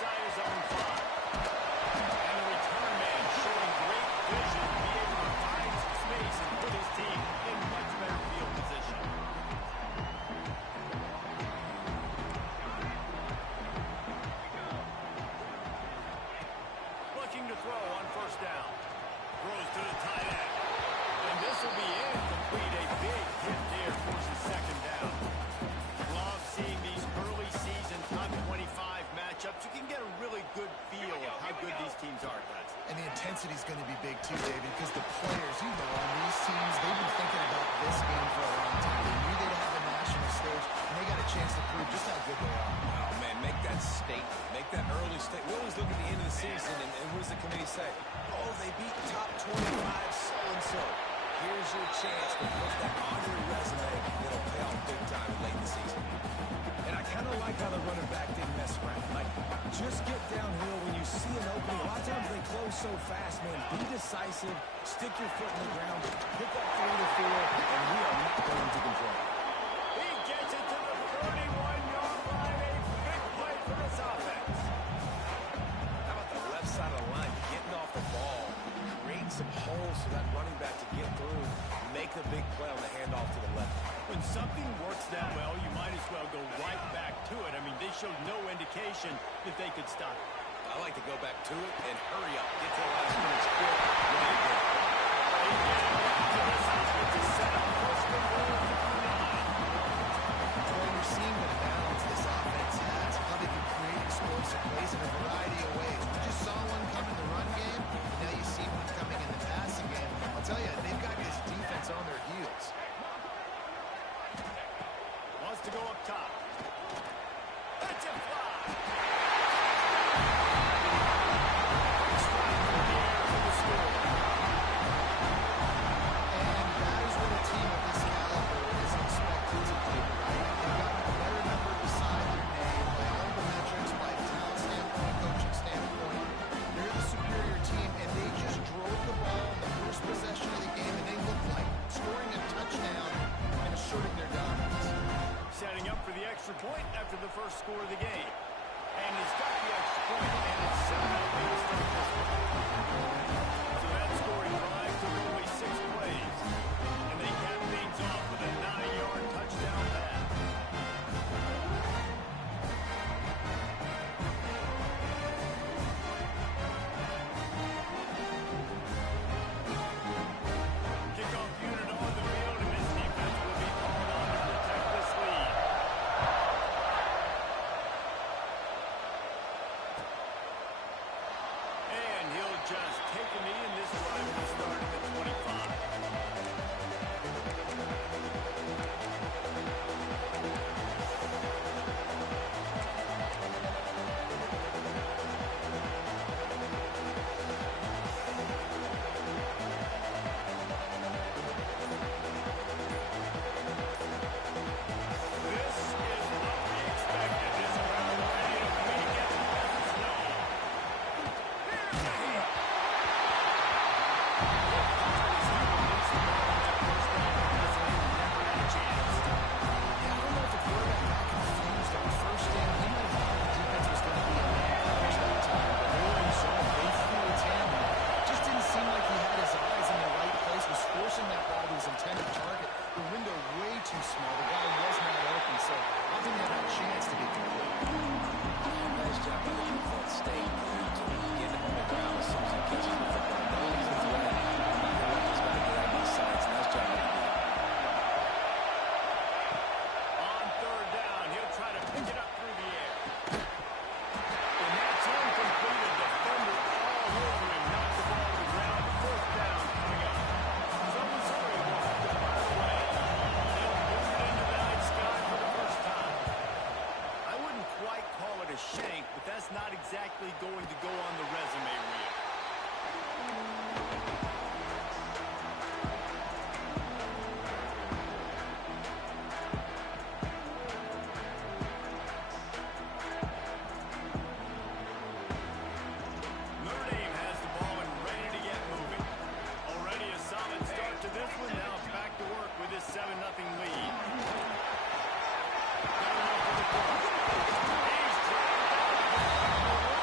inside his own 5. And the return man showing great vision to be able to find some space and put his team in much better field position. Looking to throw on first down. Throws to the tight end. And this will be incomplete. A big hit there forces second down. Love seeing these early season top 25 matchups. You can get a really good feel of how good these teams are, guys. And the intensity is going to be big too, David, because the players, on these teams, they've been thinking about this game for a long time. They knew they'd have a national stage, and they got a chance to prove just how good they are. Oh, man, make that statement. Make that early statement. We always look at the end of the season, and what does the committee say? Oh, they beat top 25 so-and-so. Here's your chance to put that on your resume. It'll pay off big time late in the season. And I kind of like how the running back didn't mess around. Like, just get downhill when you see an opening. A lot of times they close so fast, man. Be decisive. Stick your foot in the ground. Pick up 3 to 4, and we are not going to control. He gets it to the 31-yard line. A big play for this offense. How about the left side of the line getting off the ball, creating some holes for that running back to get through, make a big play on the handoff to the left. When something works that well, you might as well go right back to it. I mean, they showed no indication that they could stop it. I like to go back to it and hurry up. Get to the last minute quick. Ready to go. They get it back to this offensive setup. First and goal from the 9. Well, you're seeing the balance this offense has, how they can create explosive plays in a variety of ways. We just saw one come in the run game, and now you see one coming in the passing game. I'll tell you, they've got this defense on their heels. Wants to go up top. That's a fly. And that is what a team of this caliber is expected to do, right? They've got a better number beside their name by all the metrics, by talent standpoint, coaching standpoint. They're the superior team, and they just drove the ball in the first possession of the game, and they looked like scoring a touchdown and asserting their dominance. Setting up for the extra point after the first score of the game. And he's got the extra point, and it's 7-0 to start this one. So that scoring drive took only 6 plays. And they cap things off with a 9-yard touchdown pass. Kickoff unit on the field, and this defense will be called on to protect this lead. And he'll just take a knee, and this drive will start at the 25. This is what we expected. This crowd ready to make it as known. Here's the hit. Yeah, I don't know if the quarterback got confused on first down. He might have thought the defense was going to be a man coverage that time, but really saw they threw it to him. Just didn't seem like he had his eyes in the right place, was forcing that ball to his intended target. The window way too small. The guy was not open, so I think they had a chance to be complete. Nice job by the defense. Stay glued to him. Get him on the ground as soon as he catches the football. No, he's a threat. Neither one has got to get out of these sides. Nice job by the defense. On third down, he'll try to pick it up through the air. And that's incomplete. A defender all over him. Knocked the ball to the ground. Fourth down coming up. So Missouri will have to fire away. They'll move it into the night sky for the first time. I wouldn't quite call it a shank, but that's not exactly going to go on the resume reel. Notre Dame has the ball and ready to get moving. Already a solid start to this one. Now back to work with this 7-0 lead. Got enough for the throw. He's dropped out.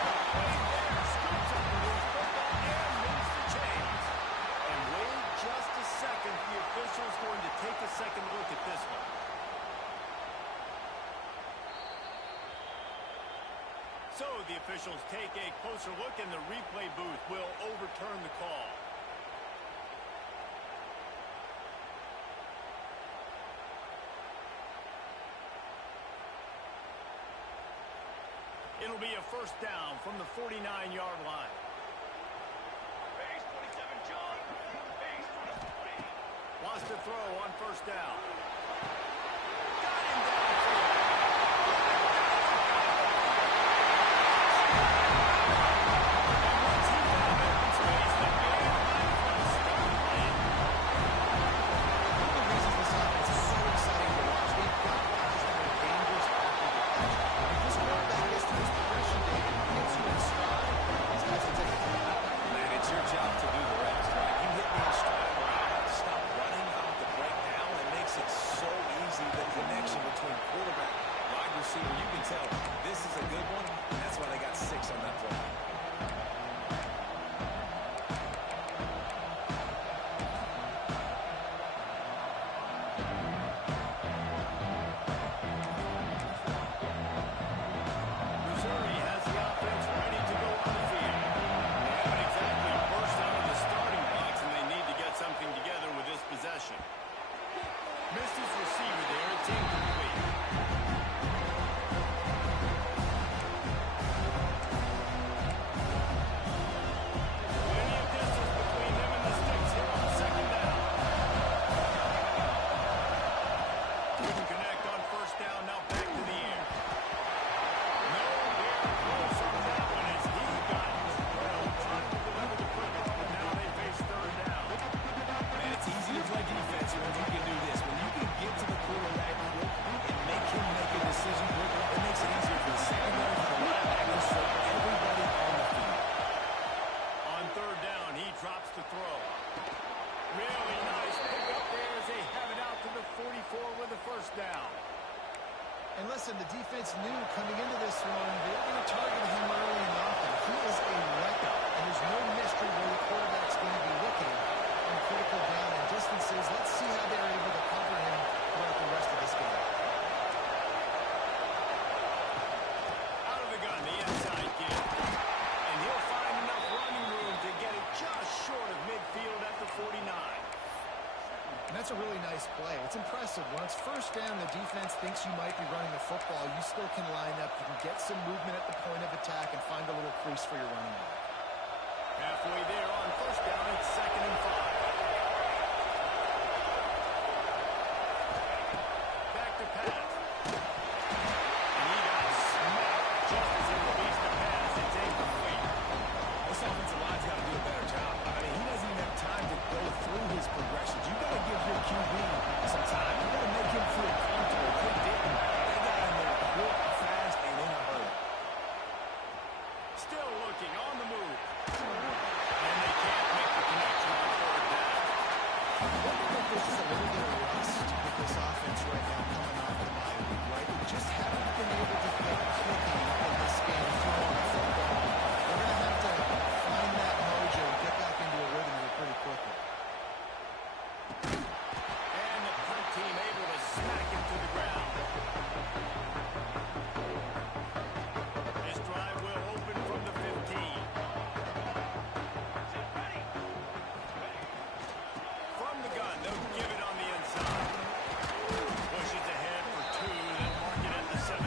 So the officials take a closer look, and the replay booth will overturn the call. It'll be a first down from the 49-yard line. Base 27, John. Base 20. Wants to throw on first down. Got him downfield. And once he got in open space, the game might as well start playing. One of the reasons this offense is so exciting to watch, they've got guys that are dangerous after the catch. If this quarterback gets to his progression, David, hits you in stride, these guys will take it. Man, it's your job to do the rest, right? You hit me in stride where I have to stop running, I have to break down. It makes it so easy, the connection between quarterback, wide receiver. You can tell this is a good one, and that's why they got 6 on that play. Missouri has the offense ready to go on the field. They haven't exactly burst out of the starting blocks, and they need to get something together with this possession. Missed his receiver there. It's incomplete. Plenty of distance between them and the sticks here on second down. Couldn't connect on first down. Now back to the air. Nowhere close on that one as he got well trying to deliver the football, but now they face third down. Man, it's easy to play defense when you can do this. When you can get to the quarterback quick and make him make a decision quick, it makes it easier for the secondary, for the linebackers, for everybody on the field. On third down, he drops to throw. Really nice pickup there as they have it out to the 44 with the first down. And listen, the defense knew coming into this one, they were going to target him early and often. He is a weapon, and there's no mystery where the quarterback's going to be looking on critical down and distances. Let's see how they're able to cover him throughout the rest of this game. Out of the gun, the inside kid. And he'll find enough running room to get it just short of midfield at the 49. And that's a really nice play. It's impressive. When it's first down, the defense thinks you might be running the football. You still can line up. You can get some movement at the point of attack and find a little crease for your running back. Halfway there on first down, it's 2nd and 5. Back to pass. And he got smacked just as he released the pass. It's incomplete. This offensive line's got to do a better job. I mean, he doesn't even have time to go through his progressions. You got to give your QB some time. You got to make him feel comfortable. They didn't. They got in there quick, fast, and in a hurry. Still looking on the move. And they can't make the connection on third down. I wonder if there's just a little bit of rust with this offense right now coming off the bye week, right? They just haven't been able to get clicking in this game throwing the football. They're going to have to find that mojo and get back into a rhythm here pretty quickly. And the punt team able to smack him to the ground. This drive will open from the 15. From the gun, they'll give it on the inside. Pushes ahead for 2, then mark it at the 17.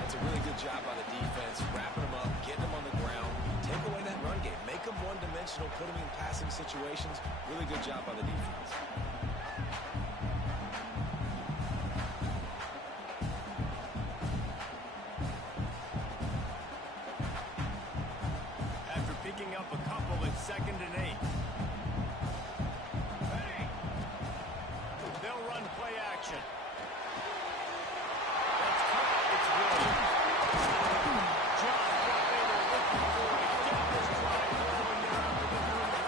That's a really good job by the defense, wrapping them up, getting them on the ground, take away that run game, make them one-dimensional, put them in passing situations. Really good job by the defense. After picking up a couple, it's 2nd and 8. They'll run play action. That's caught. It's Williams. Just what they were looking for to get this drive going there after the 35.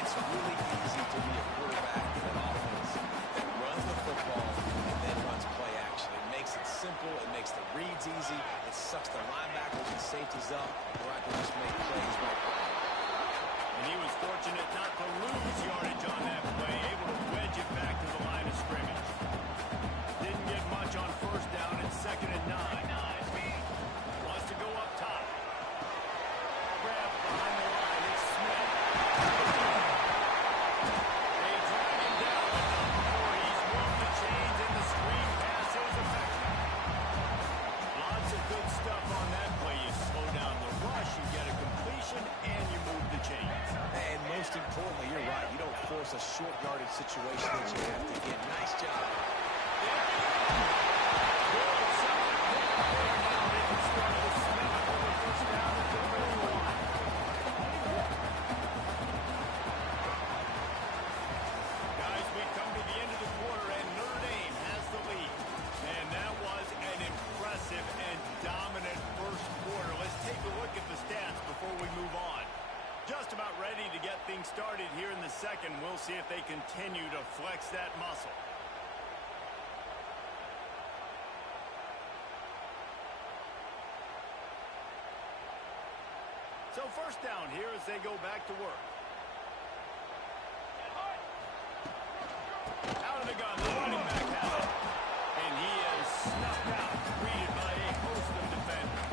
It's really easy to be a quarterback in an offense that runs the football and then runs play action. It makes it simple. It makes the reads easy. It sucks the linebackers and safeties up, where I can just make plays right behind. And he was fortunate not to lose yardage on that play, able to wedge it back to the line of scrimmage. Didn't get much on first down. It's 2nd and 9. short yardage situation that you have to get. Nice job. Guys, we come to the end of the quarter, and Notre Dame has the lead. And that was an impressive and dominant first quarter. Let's take a look at the stats before we move on. Just about ready to get things started here in the second. We'll see if they continue to flex that muscle. So first down here as they go back to work. Out of the gun, the running back has it. And he is snuffed out, greeted by a host of defenders.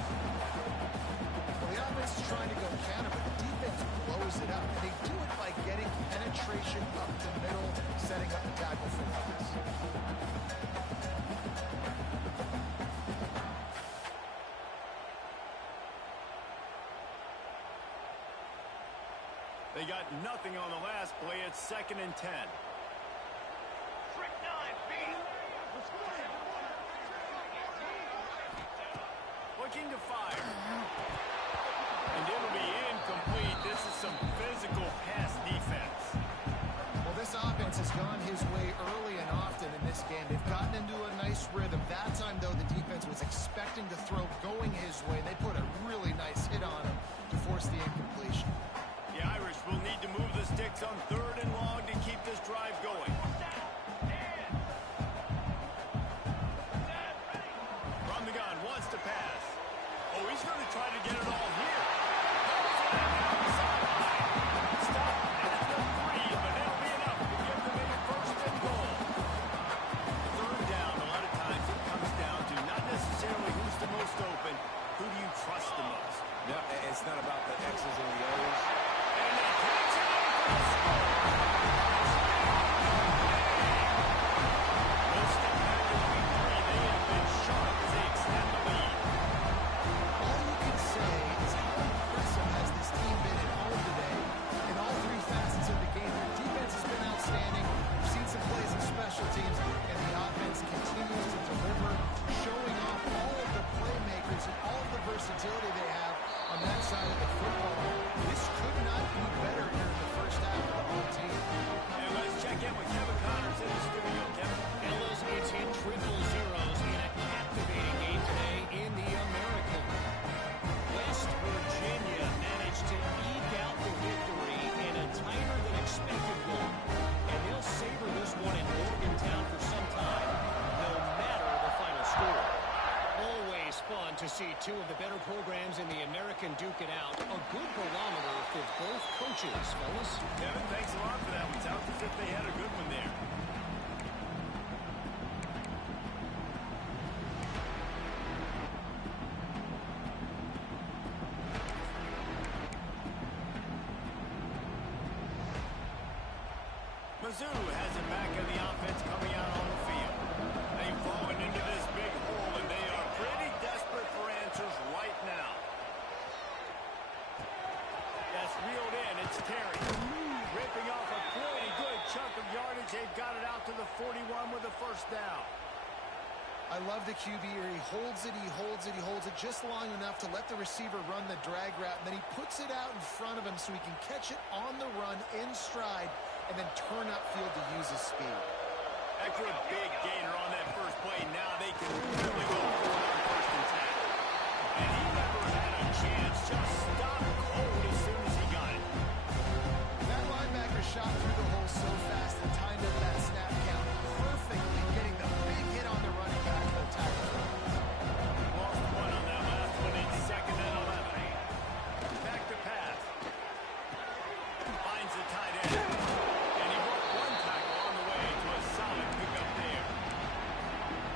Well, the offense is trying to go counter, but the defense blows it up. And they do it by getting penetration up the middle, setting up the tackle for loss. They got nothing on the last play. It's 2nd and 10. Looking to fire. And it'll be incomplete. This is some physical pass defense. Well, this offense has gone his way early and often in this game. They've gotten into a nice rhythm. That time, though, the defense was expecting to throw going his way. They put a really nice hit on him to force the incompletion. The Irish will need to move the sticks on 3rd and long to keep this drive going. From the gun, wants to pass. Oh, he's going to try to get it all here. Stop at the 3, but that'll be enough to give them a 1st and goal. 3rd down, a lot of times it comes down to not necessarily who's the most open, who do you trust the most? No, it's not about the X's and the O's. And they catch it for the score. No step back in week 3. They have been sharp as they extend the lead. All you can say is how impressive has this team been at home today in all 3 facets of the game. Their defense has been outstanding. We've seen some plays in special teams, and the offense continues to deliver, showing off all of the playmakers and all of the versatility they have on that side of the football. This could not be better here in the first half of the home team. And let's check in with Kevin Connors in the studio. Kevin. Ellis, it's in triple zeros in a captivating game today in the American. West Virginia managed to eke out the victory in a tighter than expected one. And they'll savor this one in Morgantown for some time, no matter the final score. Always fun to see 2 of the better programs in the American duke it out. A good barometer for both coaches, fellas. Kevin, thanks a lot for that one. Sounds as if they had a good one there. Mizzou has it back in the offense coming out on the field. They've fallen into this big hole, and they are pretty desperate for answers right now. That's reeled in. It's Terry. Ripping off a pretty good chunk of yardage. They've got it out to the 41 with a 1st down. I love the QB here. He holds it, he holds it, he holds it just long enough to let the receiver run the drag route, and then he puts it out in front of him so he can catch it on the run in stride and then turn upfield to use his speed. After a big gainer on that first play, now they can really go for it on 1st and 10. And he never had a chance. Just stopped cold as soon as he got it. That linebacker shot through the hole so fast and timed up that snap count perfectly, getting the big hit on the running back for the tackle. Lost 1 on that last one. It's 2nd and 11. Back to pass. Finds the tight end. And he broke 1 tackle on the way to a solid pickup there.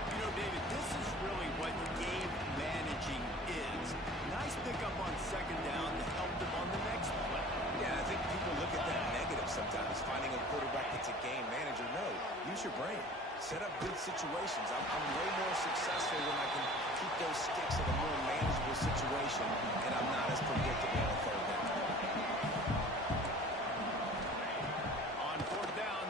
You know, David, this is really what game managing is. Nice pickup on 2nd down to help them on the next play. Yeah, I think people look at that negative sometimes, finding a quarterback that's a game manager. No, use your brain. Set up good situations. I'm way more successful when I can keep those sticks in a more manageable situation, and I'm not as predictable on 3rd down. On 4th down,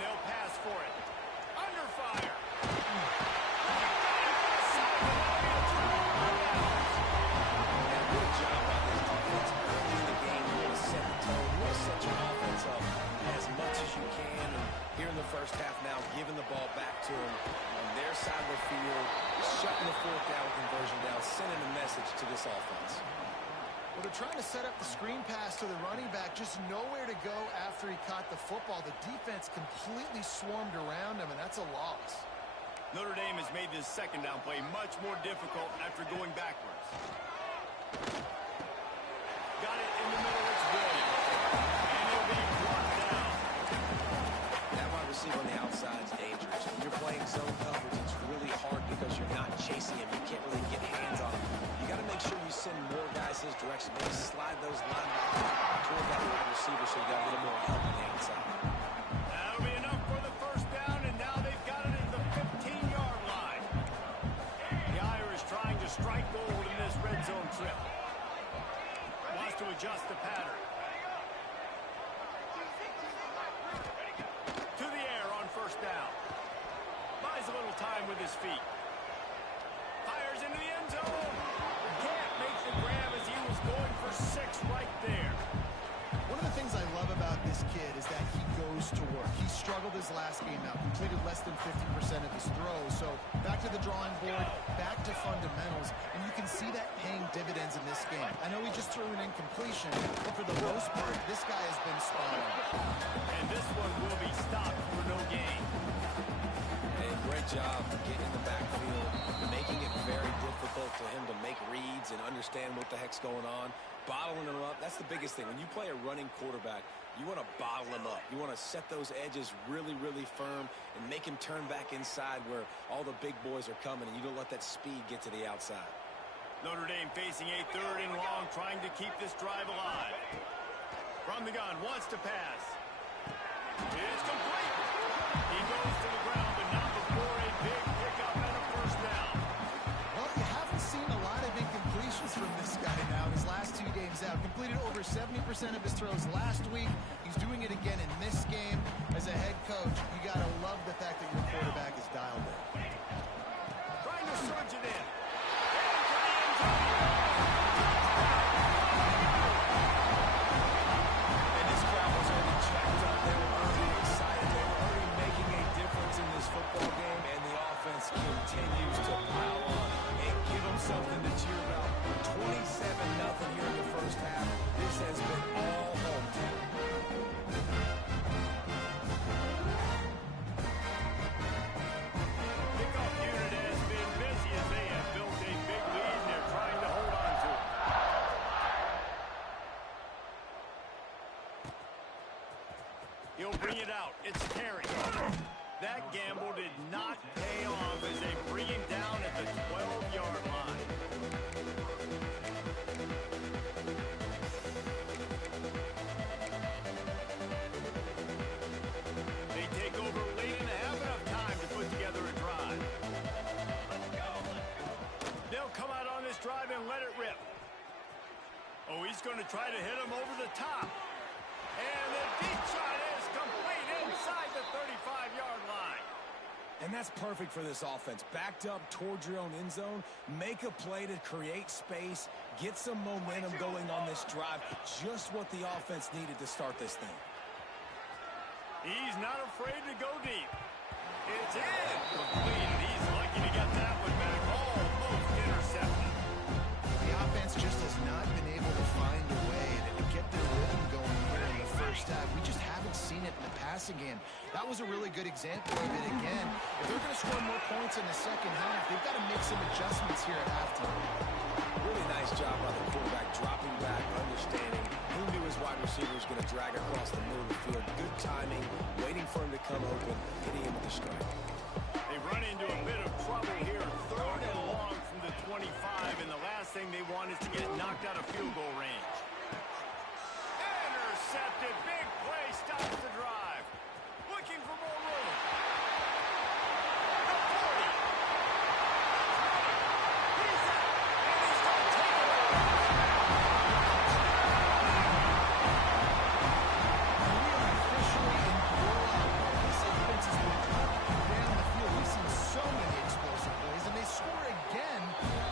fourth down conversion down, sending a message to this offense. Well, they're trying to set up the screen pass to the running back, just nowhere to go after he caught the football. The defense completely swarmed around him, and that's a loss. Notre Dame has made this second down play much more difficult after going backwards. Got it in the middle. It's Williams. And he'll be brought down. That wide receiver on the outside is dangerous. When you're playing zone coverage, it's really hard because you're not chasing him. You can't really get hands on him. You got to make sure you send more guys his direction. Maybe slide those linebackers toward that wide receiver so you got a little more help on the outside. That'll be enough for the first down, and now they've got it at the 15-yard line. The Irish trying to strike gold in this red zone trip. Wants to adjust the pattern. To the air on first down. Buys a little time with his feet. Fires into the end zone. Can't make the grab as he was going for 6 right there. One of the things I love about this kid is that he goes to work. He struggled his last game out, completed less than 50% of his throws. So back to the drawing board, back to fundamentals, and you can see that paying dividends in this game. I know he just threw an incompletion, but for the most part, this guy has been spot on. And this one will be stopped for no gain. Hey, great job getting in the backfield, making it very difficult for him to make reads and understand what the heck's going on. Bottling him up, that's the biggest thing. When you play a running quarterback, you want to bottle him up. You want to set those edges really, really firm and make him turn back inside where all the big boys are coming, and you don't let that speed get to the outside. Notre Dame facing a 3rd and long, trying to keep this drive alive. From the gun, wants to pass. It's complete. He goes to the ground, but not before a big pickup and a first down. Well, you haven't seen a lot of incompletions from this guy now. His last 2 games out, completed over 70% of his throws last week. He's doing it again in this game. As a head coach, you got to love the fact that your quarterback is dialed in. Trying to surge it in. And this crowd was already checked up. They were already excited. They were already making a difference in this football game, and the offense continues to pile on and give them something to cheer about. 27-0 here in the first half. This has been all home team. Kickoff unit has been busy as they have built a big lead, and they're trying to hold on to it. He'll bring it out. It's Terry. That gamble did not pay off as they bring him down at the 12-yard line. They take over late and have enough time to put together a drive. They'll come out on this drive and let it rip. Oh, he's going to try to hit him over the top. And the deep shot is complete inside the 35-yard line. And that's perfect for this offense. Backed up towards your own end zone, make a play to create space, get some momentum going on this drive. Just what the offense needed to start this thing. He's not afraid to go deep. It's in. Complete. He's lucky to get that one back. Almost intercepted. The offense just has not been able to find a way to get their rhythm going here in the first half. We just haven't seen it in the passing game. That was a really good example of it again. If they're going to score more points in the second half, they've got to make some adjustments here at halftime. Really nice job by the quarterback, dropping back, understanding who knew his wide receiver was going to drag across the middle of the field. Good timing, waiting for him to come open, hitting him with the strike. They run into a bit of trouble here. 3rd and long from the 25, and the last thing they want is to get knocked out of field goal range. Intercepted. Big play stops the drive. Looking for more room. The 40. He's out, and he's going to take it away. And we are officially in blowout mode. This offense has been up and down the field. We've seen so many explosive plays, and they score again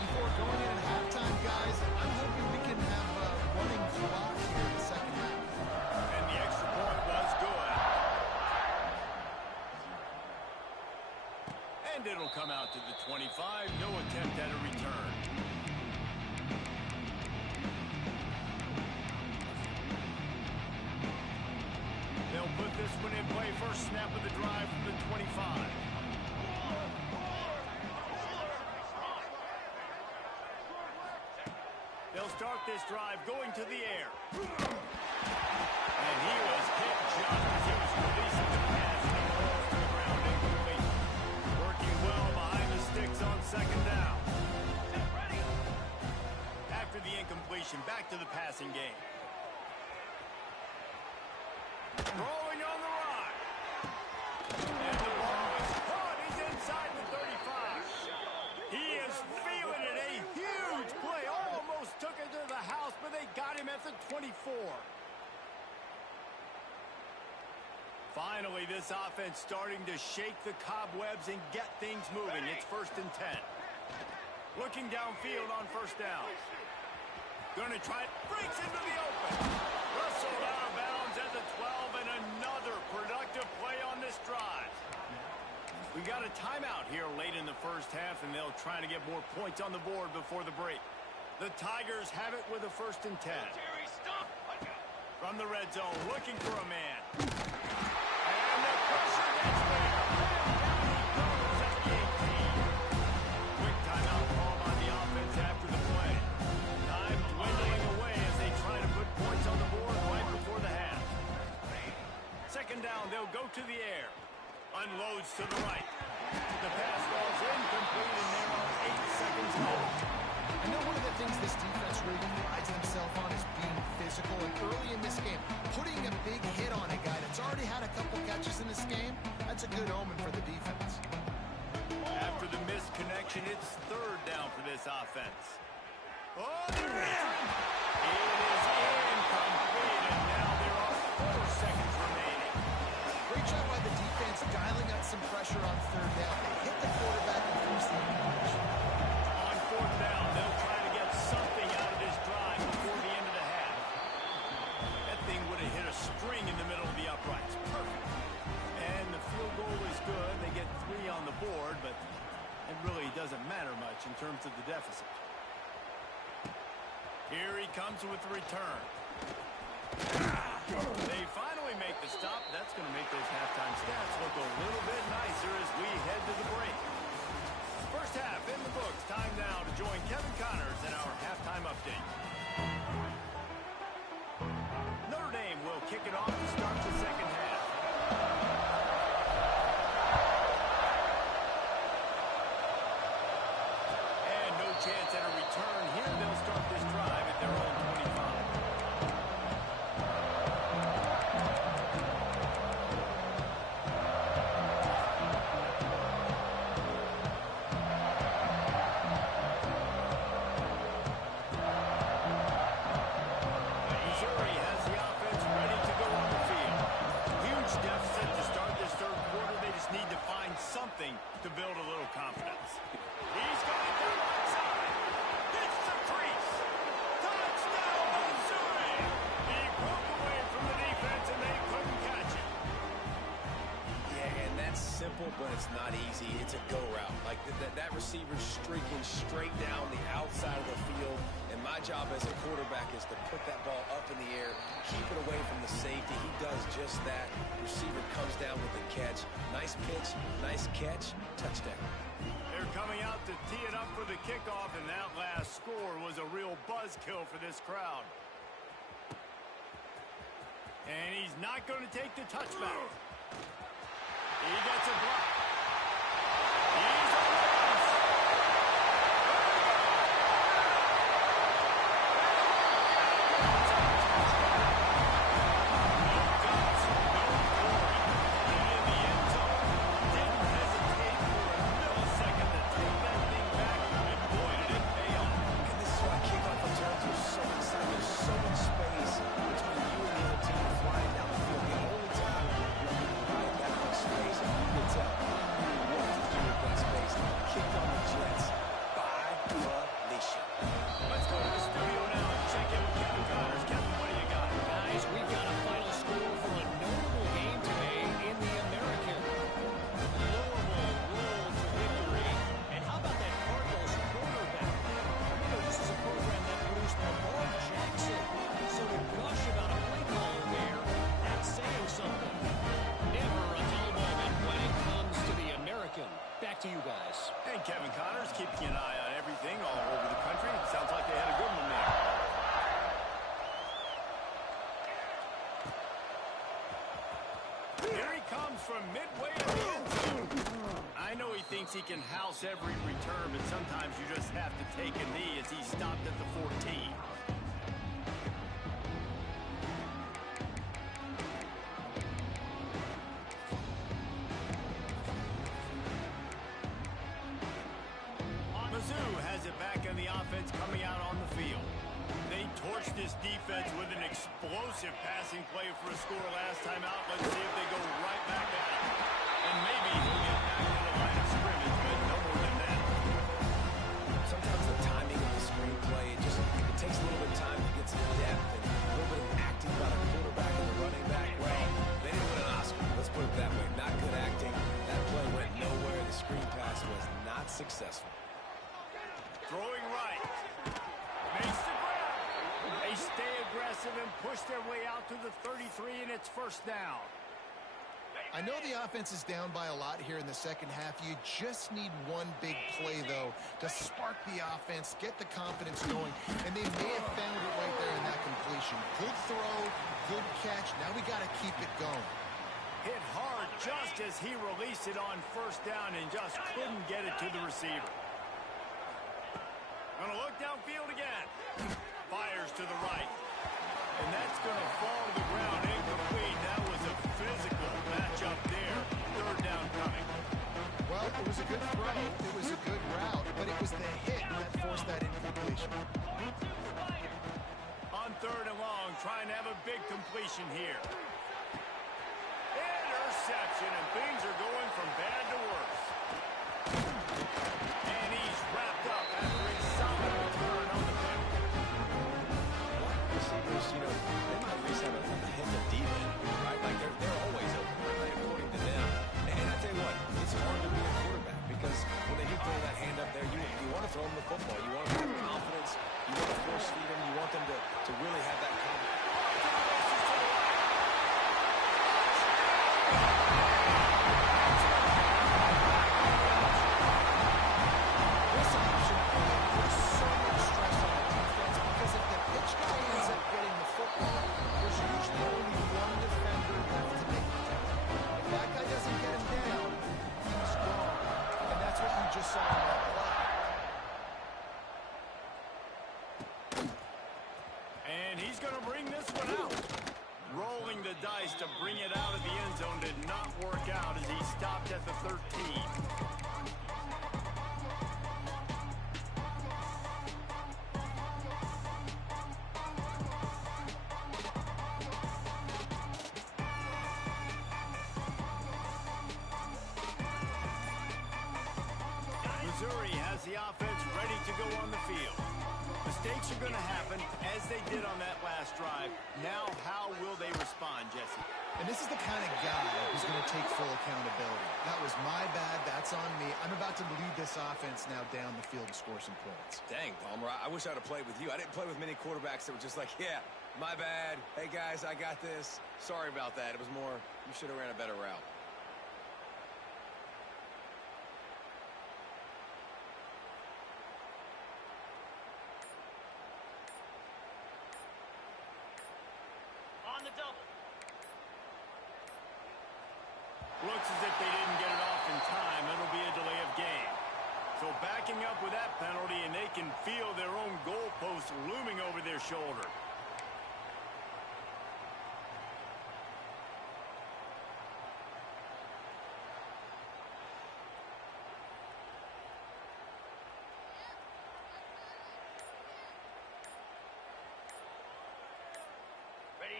before going in at halftime, guys. I'm hoping we can have a running clock here in the second half. And the extra point was good. timeout to the 25. No attempt at a return. They'll put this one in play. First snap of the drive from the 25. They'll start this drive going to the air. And he was hit just as he was releasing the pass, and it falls to the ground incomplete. Working well behind the sticks on second down. After the incompletion, back to the passing game. Throwing on the run. And the ball is caught. He's inside the 35. He is feeling it. A huge play. Almost took it to the house, but they got him at the 24. Finally, this offense starting to shake the cobwebs and get things moving. It's 1st and 10. Looking downfield on first down. Going to try it. Breaks into the open. Russell out of bounds at the 12, and another productive play on this drive. We got a timeout here late in the first half, and they'll try to get more points on the board before the break. The Tigers have it with a 1st and 10. From the red zone, looking for a man. And the pressure gets there. Down he goes at the 18. Quick timeout call by the offense after the play. Time dwindling away as they try to put points on the board right before the half. Second down, they'll go to the air. Unloads to the right. The pass falls incomplete, and they're on 8 seconds left. I know one of the things this defense really prides themselves on is being physical, and early in this game, putting a big hit on a guy that's already had a couple catches in this game, that's a good omen for the defense. After the missed connection, it's 3rd down for this offense. Oh, they're entering. It is incomplete, and now there are 4 seconds remaining. Great job by the defense dialing up some pressure on 3rd down. They hit the quarterback and force the incompletion. On 4th down, they'll try to get something out of this drive before the end of the half. That thing would have hit a string in the middle of the uprights. Perfect. And the field goal is good. They get 3 on the board, but it really doesn't matter much in terms of the deficit. Here he comes with the return. They finally make the stop. That's going to make those halftime stats look a little bit nicer as we head to the break. First half in the books. Time now to join Kevin Connors in our halftime update. Notre Dame will kick it off to start the second half. And no chance at a return here. They'll start this drive at their own 25. Missouri has the offense ready to go on the field. Huge deficit to start this 3rd quarter. They just need to find something to build a little confidence. He's got it down the right side. Hits the crease. Touchdown, Missouri! He broke away from the defense, and they couldn't catch him. Yeah, and that's simple, but it's not easy. It's a go route. Like that receiver's streaking straight down the outside of the field, and my job as a quarterback is to put that ball up in the air, keep it away from the safety. He does just that. Receiver comes down with the catch. Nice pitch, nice catch, touchdown. They're coming out to tee it up for the kickoff, and that last score was a real buzzkill for this crowd. And he's not going to take the touchback. He gets a block. He's on the base. No guts, no glory. And in the end zone, didn't hesitate for a millisecond to take that thing back, and boy, did it pay off. And this is why kickoff returns are so exciting. There's so much space between you and the other team flying down the field. The only time you're getting right that much space, and you can tell. from midway in the end zone. I know he thinks he can house every return, but sometimes you just have to take a knee as he stopped at the 14. Mizzou has it back on the offense coming out on the field. They torched this defense with an explosive passing play for a score last time out. Let's see if they go right back at it. And maybe he'll get back to the line of scrimmage, but no more than that. Sometimes the timing of the screenplay, it takes a little bit of time to get some depth and a little bit of acting by the quarterback and the running back. Well, they didn't win an Oscar. Let's put it that way. Not good acting. That play went nowhere. The screen pass was not successful. Throwing right. Makes the grab. They stay aggressive and push their way out to the 33, and it's first down. I know the offense is down by a lot here in the second half. You just need one big play, though, to spark the offense, get the confidence going, and they may have found it right there in that completion. Good throw, good catch. Now we got to keep it going. Hit hard just as he released it on first down and just couldn't get it to the receiver. Gonna look downfield again. Fires to the right. And that's gonna fall to the ground incomplete. That was a physical matchup there. Third down coming. Well, it was a good throw. It was a good route, but it was the hit that forced that incompletion. On third and long, trying to have a big completion here. Interception, and things are going from bad to worse. And he's wrapped up after a solid return on the penalty. Receivers, they might at least have a hit of D-men, right? Like they're always open, right? According to them. And I tell you what, it's hard to be a quarterback because when they do throw that hand up there, you want to throw them the football. You want to have confidence. You want to force feed them. You want them to really have that confidence. And he's going to bring this one out. Rolling the dice to bring it out of the end zone did not work out as he stopped at the 13. Missouri has the offense ready to go on the field. Mistakes are going to happen, as they did on that last drive. Now, how will they respond, Jesse? And this is the kind of guy who's going to take full accountability. That was my bad. That's on me. I'm about to lead this offense now down the field to score some points. Dang, Palmer, I wish I'd have played with you. I didn't play with many quarterbacks that were just like, yeah, my bad. Hey, guys, I got this. Sorry about that. It was more, you should have ran a better route. Looks as if they didn't get it off in time. It'll be a delay of game. So backing up with that penalty, and they can feel their own goalpost looming over their shoulder.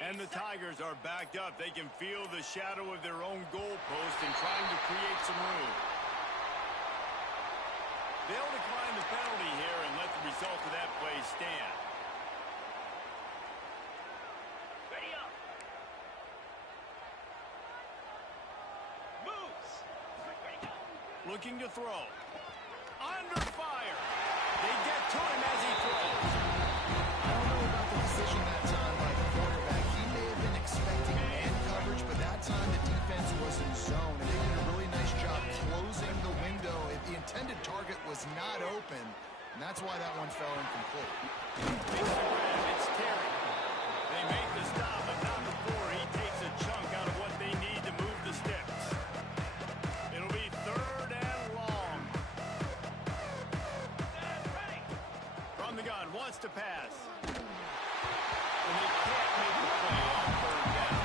And the Tigers are backed up. They can feel the shadow of their own goalpost and trying to create some room. They'll decline the penalty here and let the result of that play stand. Ready up. Moves. Ready go. Looking to throw. Under fire. They get to him as he throws. I don't know about the decision that time by the quarterback. He may have been expecting man coverage, but that time the defense was in zone, and they did a really nice job closing the window. The intended target was not open, and that's why that one fell incomplete. It's Terry. They make the stop, but not before he takes a chunk out of what they need to move the sticks. From the gun, wants to pass. And they can't make the play on third down.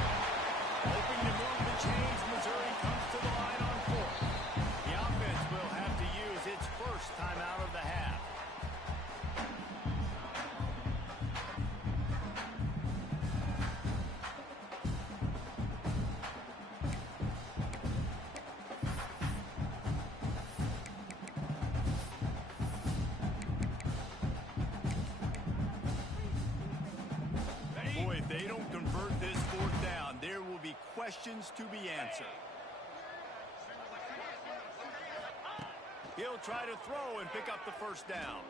Hoping to move the chains, Missouri comes to the line on fourth. The offense will have to use its first timeout of the half. Boy, if they don't convert this fourth down, there will be questions to be answered. He'll try to throw and pick up the first down.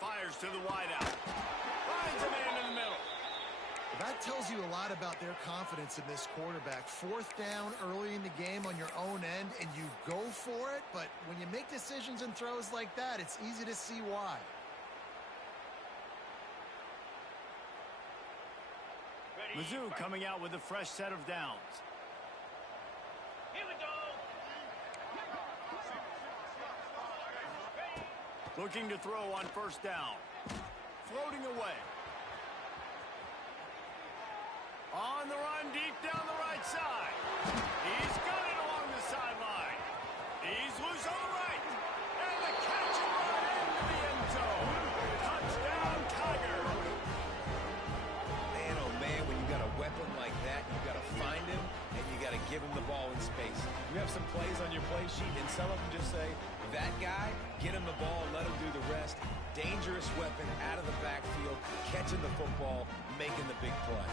Fires to the wideout. Finds a man in the middle. That tells you a lot about their confidence in this quarterback. Fourth down early in the game on your own end, and you go for it, but when you make decisions and throws like that, it's easy to see why. Mizzou coming out with a fresh set of downs. Here we go. Looking to throw on first down. Floating away. On the run, deep down the right side. He's got it along the sideline. He's loose on the right. And the catch and run into the end zone. Touchdown, Tiger. Man, oh man, when you got a weapon like that, you got to find him and you got to give him the ball in space. You have some plays on your play sheet, and some of them just say, that guy, get him the ball, let him do the rest. Dangerous weapon out of the backfield, catching the football, making the big play.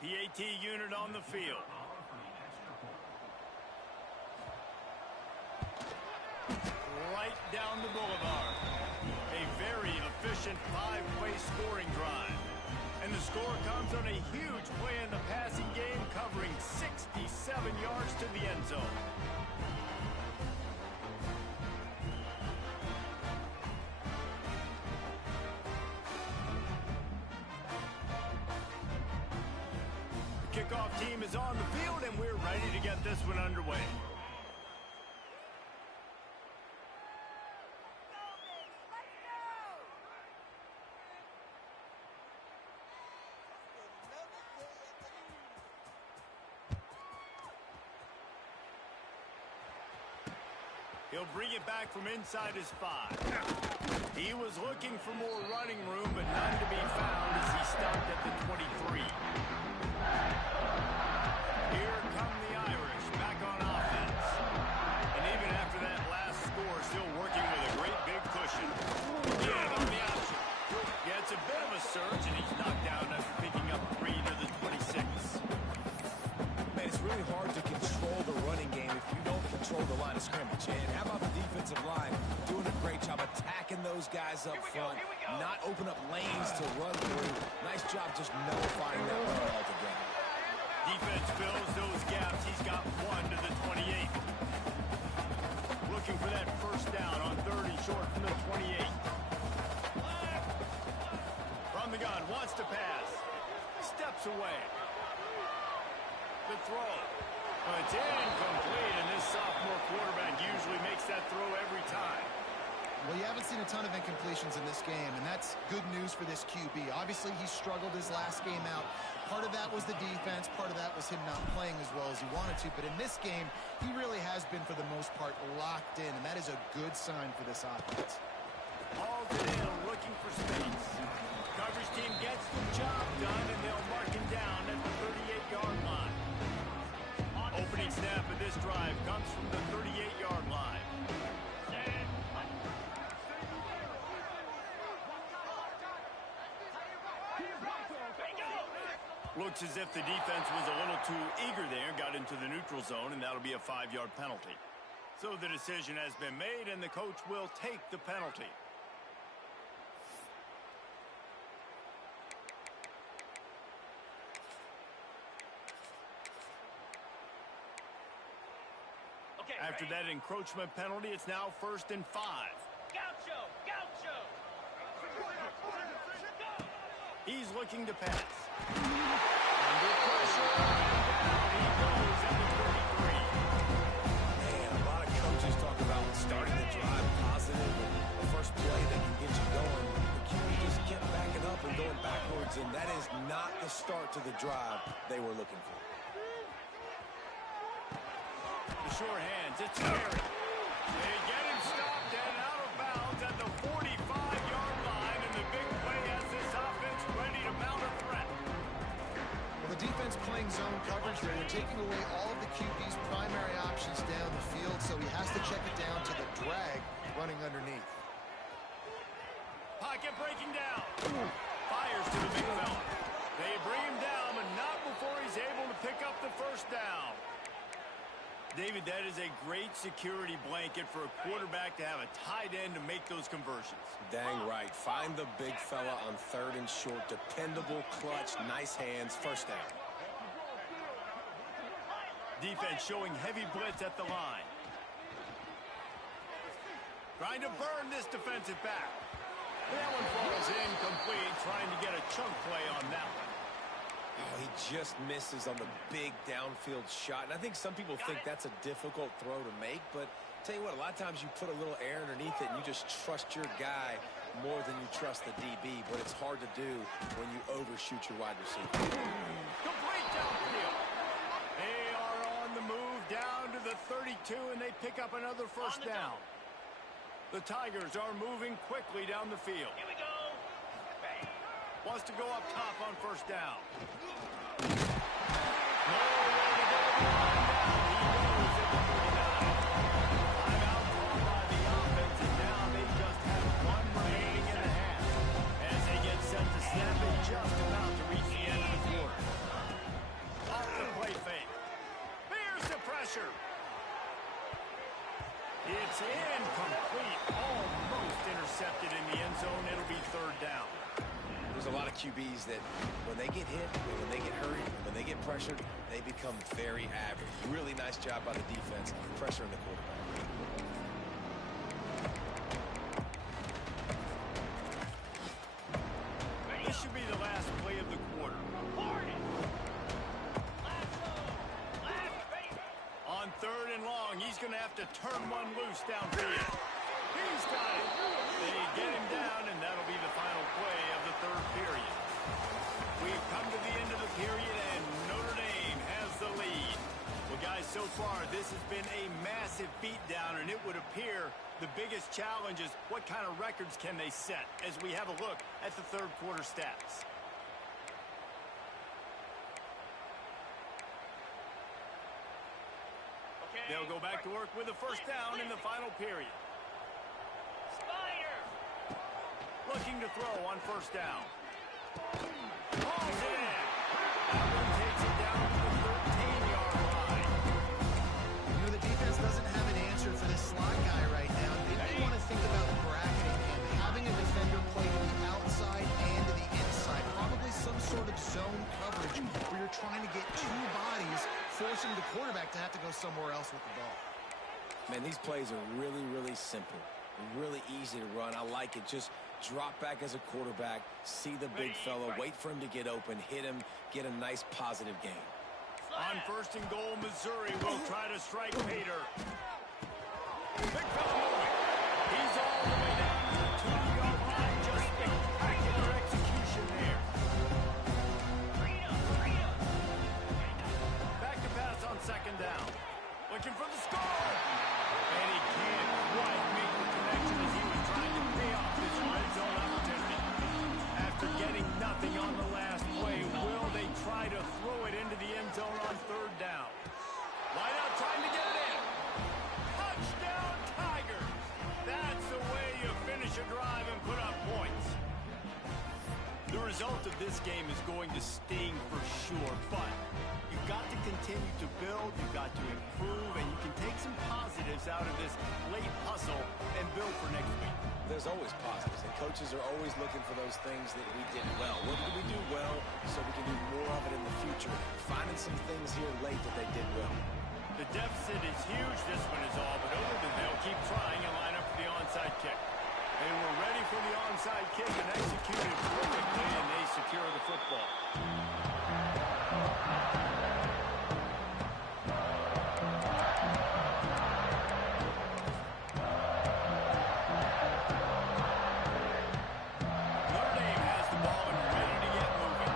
PAT unit on the field. Right down the boulevard. A very efficient five-way scoring drive. And the score comes on a huge play in the passing game, covering 67 yards to the end zone. Kickoff team is on the field, and we're ready to get this one underway. He'll bring it back from inside his 5. He was looking for more running room, but none to be found as he stopped at the 23. Here come the Irish back on offense. And even after that last score, still working with a great big cushion. Again on the option. Yeah, it's a bit of a surge, and he's knocked down after picking up 3 to the 26. Man, it's really hard to control the running game if you don't control the line of scrimmage. And how about the defensive line doing a great job attacking those guys up front, not open up lanes to run through. Nice job just nullifying that run altogether. Defense fills those gaps. He's got 1 to the 28. Looking for that first down on 30 short from the 28. From the gun, wants to pass. Steps away. The throw. It's incomplete, and this sophomore quarterback usually makes that throw every time. Well, you haven't seen a ton of incompletions in this game, and that's good news for this QB. Obviously, he struggled his last game out. Part of that was the defense. Part of that was him not playing as well as he wanted to. But in this game, he really has been, for the most part, locked in, and that is a good sign for this offense. Hauled it in, looking for space. Coverage team gets the job done, and they'll mark him down at the 38-yard line. Opening snap of this drive comes from the 38-yard line. Looks as if the defense was a little too eager there, got into the neutral zone, and that'll be a 5-yard penalty. So the decision has been made, and the coach will take the penalty. After that encroachment penalty, it's now 1st and 5. Gaucho! Gaucho! He's looking to pass. Under pressure, and down he goes at the 33. Man, a lot of coaches talk about starting the drive positive and the first play that can get you going. The QB just kept backing up and going backwards, and that is not the start to the drive they were looking for. The sure hands, it's scary. They get him stopped and out of bounds at the 45-yard line, and the big play has this offense ready to mount a threat. Well, the defense playing zone coverage there. They're taking away all of the QB's primary options down the field, so he has to check it down to the drag running underneath. Pocket breaking down. Fires to the big fella. They bring him down, but not before he's able to pick up the first down. David, that is a great security blanket for a quarterback to have a tight end to make those conversions. Dang right. Find the big fella on 3rd and short. Dependable, clutch, nice hands, first down. Defense showing heavy blitz at the line. Trying to burn this defensive back. That one falls incomplete, trying to get a chunk play on that one. Oh, he just misses on the big downfield shot. And I think some people think that's a difficult throw to make, but tell you what, a lot of times you put a little air underneath it and you just trust your guy more than you trust the DB, but it's hard to do when you overshoot your wide receiver. Complete downfield. They are on the move down to the 32, and they pick up another first down. The Tigers are moving quickly down the field. Here we go. Wants to go up top on first down. No way to go. He goes at the 39. Timeout called by the offense, and now they just have one remaining in the half. As they get set to snap it, just about to reach the end of the quarter. Off the play fake. Here's the pressure. It's incomplete. Almost intercepted in the end zone. It'll be 3rd down. There's a lot of QBs that when they get hit, when they get hurried, when they get pressured, they become very average. Really nice job by the defense pressuring the quarterback. This should be the last play of the quarter. On 3rd and long, he's going to have to turn one loose downfield. He's got it. They get him down, and that'll be the final play of the 3rd period. We've come to the end of the period, and Notre Dame has the lead. Well, guys, so far, this has been a massive beatdown, and it would appear the biggest challenge is what kind of records can they set as we have a look at the 3rd quarter stats. They'll go back to work with a first down in the final period. Looking to throw on first down. Hauls it in. That one takes it down to the 13-yard line. You know, the defense doesn't have an answer for this slot guy right now. They may want to think about bracketing him, having a defender play to the outside and to the inside. Probably some sort of zone coverage where you're trying to get two bodies, forcing the quarterback to have to go somewhere else with the ball. Man, these plays are really, really simple. Really easy to run. I like it. Just drop back as a quarterback, see the big fella, wait for him to get open, hit him, get a nice positive gain. On 1st and goal, Missouri will try to strike Pater. Big fella moving. He's all the way down to the 2-yard line. Just spectacular execution there. Back to pass on 2nd down. Looking for the score. And he can't quite make the connection as he was trying to pay off this red zone opportunity. After getting nothing on the last play, will they try to throw it into the end zone on 3rd down? Wide out trying to get it in. Touchdown Tigers. That's the way you finish a drive and put up points. The result of this game is going to sting for sure, but you've got to continue to build, you've got to improve, and you can take some positives out of this late hustle and build for next week. There's always positives, and coaches are always looking for those things that we did well. What did we do well so we can do more of it in the future? Finding some things here late that they did well. The deficit is huge. This one is all but over. They'll keep trying and line up for the onside kick. They were ready for the onside kick and executed perfectly, and they secure the football. Notre Dame has the ball and ready to get moving.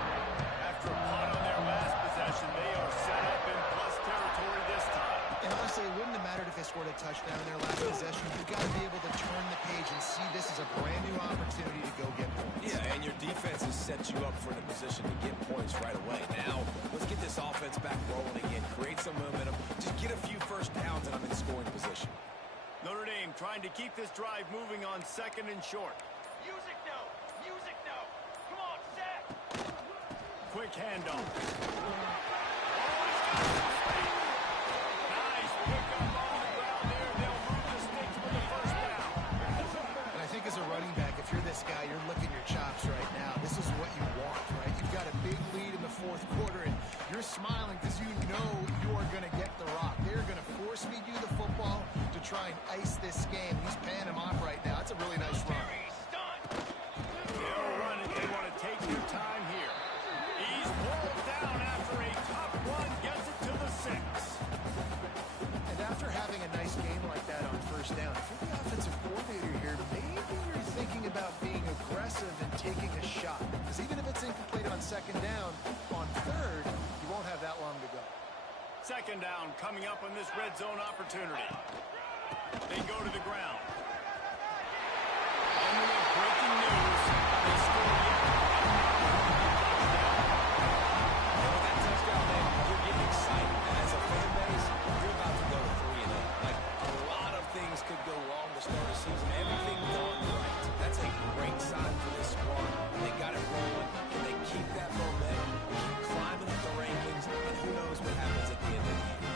After a punt on their last possession, they are set up in plus territory this time. And honestly, it wouldn't have mattered if they scored a touchdown in their last possession. You've got to be able to turn the page and see this as a brand new opportunity to go get points. Yeah, and your defense has set you up for the position to get points right away. Now, let's get this offense back rolling again. Create some momentum. Just get a few first downs, and I'm in scoring position. Notre Dame trying to keep this drive moving on 2nd and short. Music no! Music no! Come on, Zach! Quick handoff. Oh, he's got some speed. Nice pickup on the ground there. They'll move the sticks for the first down. And I think as a running back, if you're this guy, you're licking your chops right now. This is what you want, right? You've got a big lead in the 4th quarter, and you're smiling because you know you are going to get the rock. They're going to force feed you the football to try and ice this game. He's paying him off right now. That's a really nice run. They'll run it. They want to take their time here. He's pulled down after a tough run. Gets it to the 6. And after having a nice game like that on first down, if you're the offensive coordinator here, maybe you're thinking about being aggressive and taking a shot. Because even if it's incomplete on 2nd down, on 3rd, you won't have that long to go. 2nd down coming up on this red zone opportunity. They go to the ground. And we have breaking news. They score yet. With that touchdown, man, you're getting excited. As a fan base, you're about to go to 3-0. Like, a lot of things could go wrong to start a season. Everything gone right. That's a great sign for this squad. They got it rolling, and they keep that momentum, keep climbing up the rankings, and who knows what happens at the end of the year.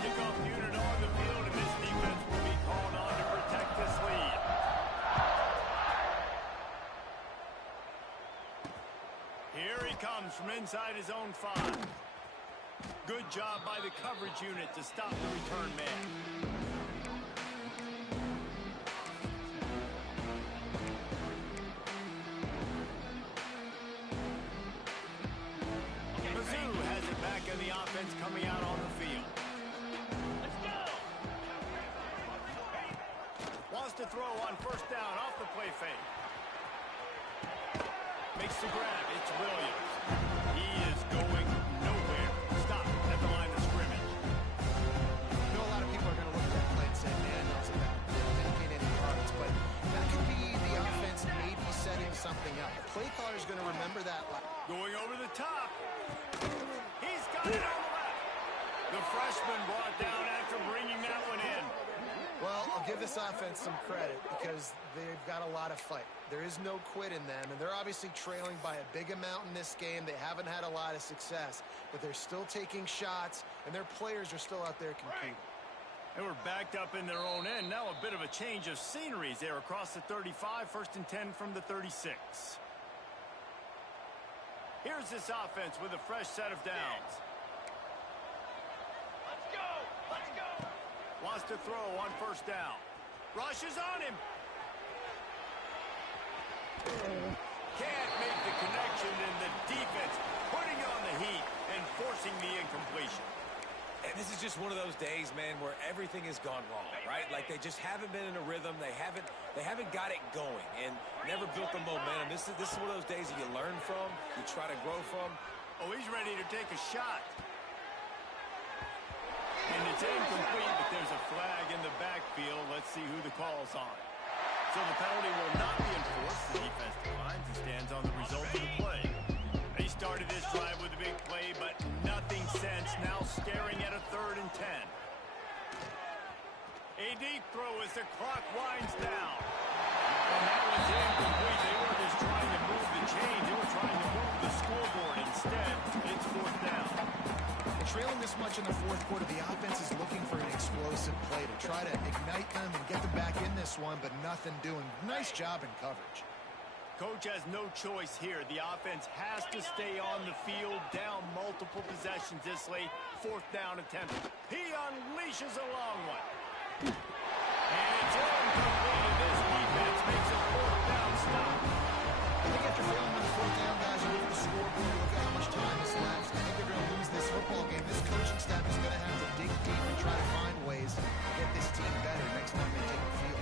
Kickoff unit on the field, and this defense will be called on to protect this lead. Here he comes from inside his own 5. Good job by the coverage unit to stop the return man. Mizzou has it back in the offense coming out on the field. Let's go! Wants to throw on first down off the play fake. Makes the grab. It's Williams. He is going nowhere. Stop at the line of scrimmage. I know a lot of people are going to look at that play and say, man, that's about didn't get any yards. But that could be the offense maybe setting something up. The play caller is going to remember that. Going over the top. He's got it on the left. The freshman brought down after bringing that one in. Well, I'll give this offense some credit because they've got a lot of fight. There is no quit in them, and they're obviously trailing by a big amount in this game. They haven't had a lot of success, but they're still taking shots, and their players are still out there competing. They were backed up in their own end. Now a bit of a change of sceneries there across the 35, 1st and 10 from the 36. Here's this offense with a fresh set of downs. Let's go! Let's go! Wants to throw on first down. Rushes on him. Can't make the connection, and the defense putting on the heat and forcing the incompletion. And this is just one of those days, man, where everything has gone wrong, right? Like they just haven't been in a rhythm. They haven't got it going and never built the momentum. This is one of those days that you learn from, you try to grow from. Oh, he's ready to take a shot. And it's incomplete, but there's a flag in the backfield. Let's see who the call's on. So the penalty will not be enforced. The defense declines and stands on the result of the play. They started this drive with a big play, but nothing since. Now staring at a 3rd and 10. A deep throw as the clock winds down. And that was incomplete. They were just trying to move the chains. They were trying to move the scoreboard. Instead, it's 4th down. Trailing this much in the 4th quarter, the offense is looking for an explosive play to try to ignite them and get them back in this one, but nothing doing. Nice job in coverage. Coach has no choice here. The offense has to stay on the field, down multiple possessions this late. Fourth down attempt. He unleashes a long one. And it's incomplete. This defense makes a fourth down stop. I think after failing on the fourth down, guys, you look at the scoreboard, look at how much time is left. I think they're going to lose this football game. This coaching staff is going to have to dig deep and try to find ways to get this team better next time they take the field.